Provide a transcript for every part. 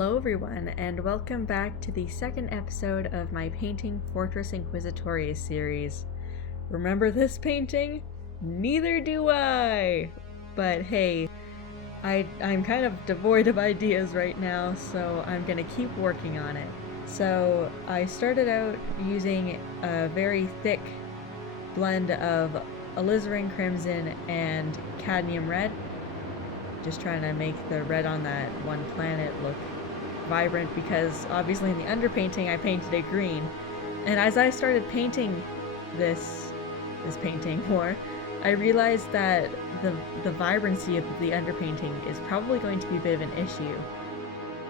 Hello everyone, and welcome back to the second episode of my painting Fortress Inquisitorius series. Remember this painting? Neither do I! But hey, I'm kind of devoid of ideas right now, so I'm gonna keep working on it. So I started out using a very thick blend of alizarin crimson and cadmium red. Just trying to make the red on that one planet look vibrant, because obviously in the underpainting I painted it green. And as I started painting this painting more, I realized that the vibrancy of the underpainting is probably going to be a bit of an issue.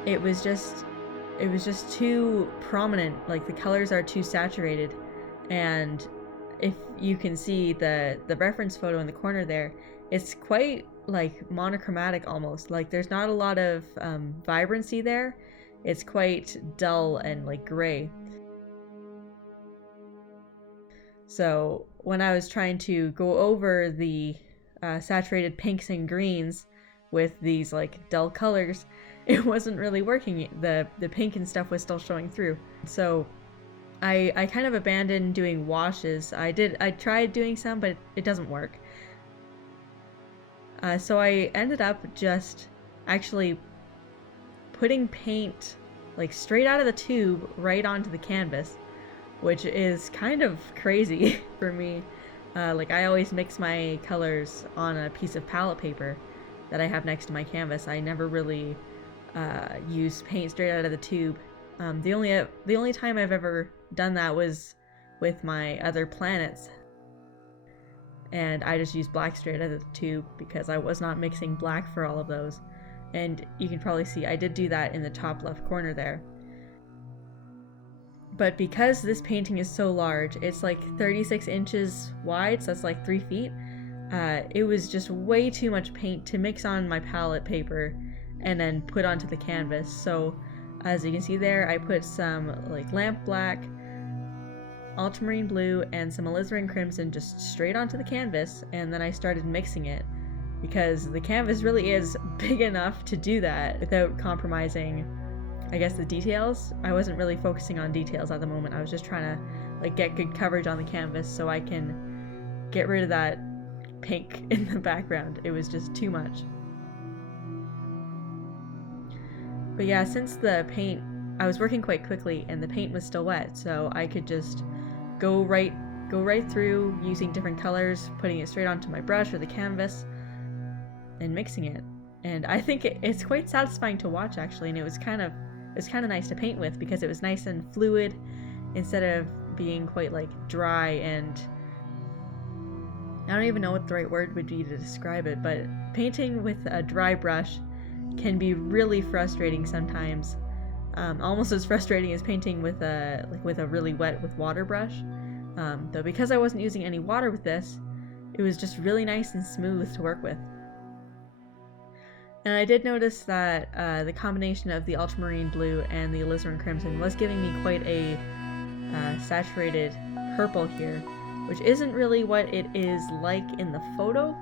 It was just too prominent, like the colors are too saturated, and if you can see the reference photo in the corner there, it's quite like monochromatic almost. Like there's not a lot of vibrancy there. It's quite dull and like gray. So when I was trying to go over the saturated pinks and greens with these like dull colors, it wasn't really working. The pink and stuff was still showing through. So I kind of abandoned doing washes. I tried doing some, but it doesn't work. So I ended up just actually putting paint like straight out of the tube right onto the canvas, which is kind of crazy for me. Like I always mix my colors on a piece of palette paper that I have next to my canvas. I never really use paint straight out of the tube. The only time I've ever done that was with my other planets, and I just used black straight out of the tube because I was not mixing black for all of those. And you can probably see I did do that in the top left corner there. But because this painting is so large, it's like 36 inches wide, so that's like 3 feet, it was just way too much paint to mix on my palette paper and then put onto the canvas. So as you can see there, I put some like lamp black, ultramarine blue, and some alizarin crimson just straight onto the canvas, and then I started mixing it because the canvas really is big enough to do that without compromising, I guess, the details. I wasn't really focusing on details at the moment. I was just trying to like get good coverage on the canvas so I can get rid of that pink in the background. It was just too much. But yeah, since the paint, I was working quite quickly and the paint was still wet, so I could just go right through using different colors, putting it straight onto my brush or the canvas and mixing it. And I think it's quite satisfying to watch actually, and it was kind of nice to paint with because it was nice and fluid instead of being quite like dry, and I don't even know what the right word would be to describe it, but painting with a dry brush can be really frustrating sometimes. Almost as frustrating as painting with a really wet with water brush. Though because I wasn't using any water with this, it was just really nice and smooth to work with. And I did notice that the combination of the ultramarine blue and the alizarin crimson was giving me quite a saturated purple here, which isn't really what it is like in the photo.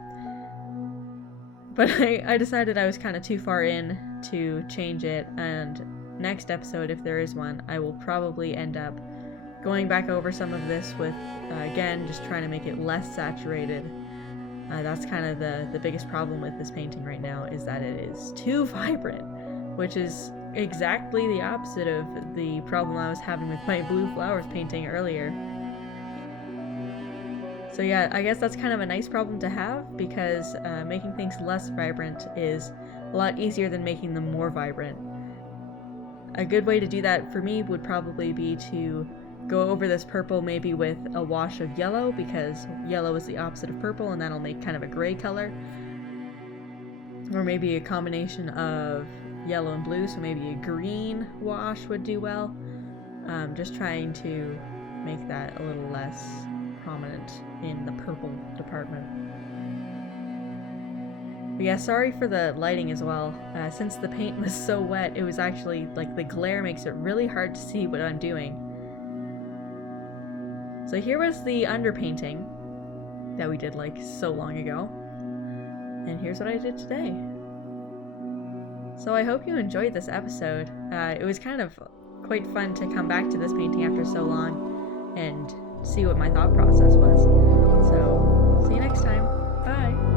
But I decided I was kind of too far in to change it, and next episode, if there is one, I will probably end up going back over some of this with, again, just trying to make it less saturated. That's kind of the biggest problem with this painting right now, is that it is too vibrant, which is exactly the opposite of the problem I was having with my blue flowers painting earlier. So yeah, I guess that's kind of a nice problem to have, because making things less vibrant is a lot easier than making them more vibrant. A good way to do that for me would probably be to go over this purple maybe with a wash of yellow, because yellow is the opposite of purple and that'll make kind of a gray color. Or maybe a combination of yellow and blue, so maybe a green wash would do well. Just trying to make that a little less prominent in the purple department. But yeah, sorry for the lighting as well. Since the paint was so wet, it was actually like the glare makes it really hard to see what I'm doing. So here was the underpainting that we did like so long ago, and here's what I did today. So I hope you enjoyed this episode. It was kind of quite fun to come back to this painting after so long and see what my thought process was. So, see you next time. Bye!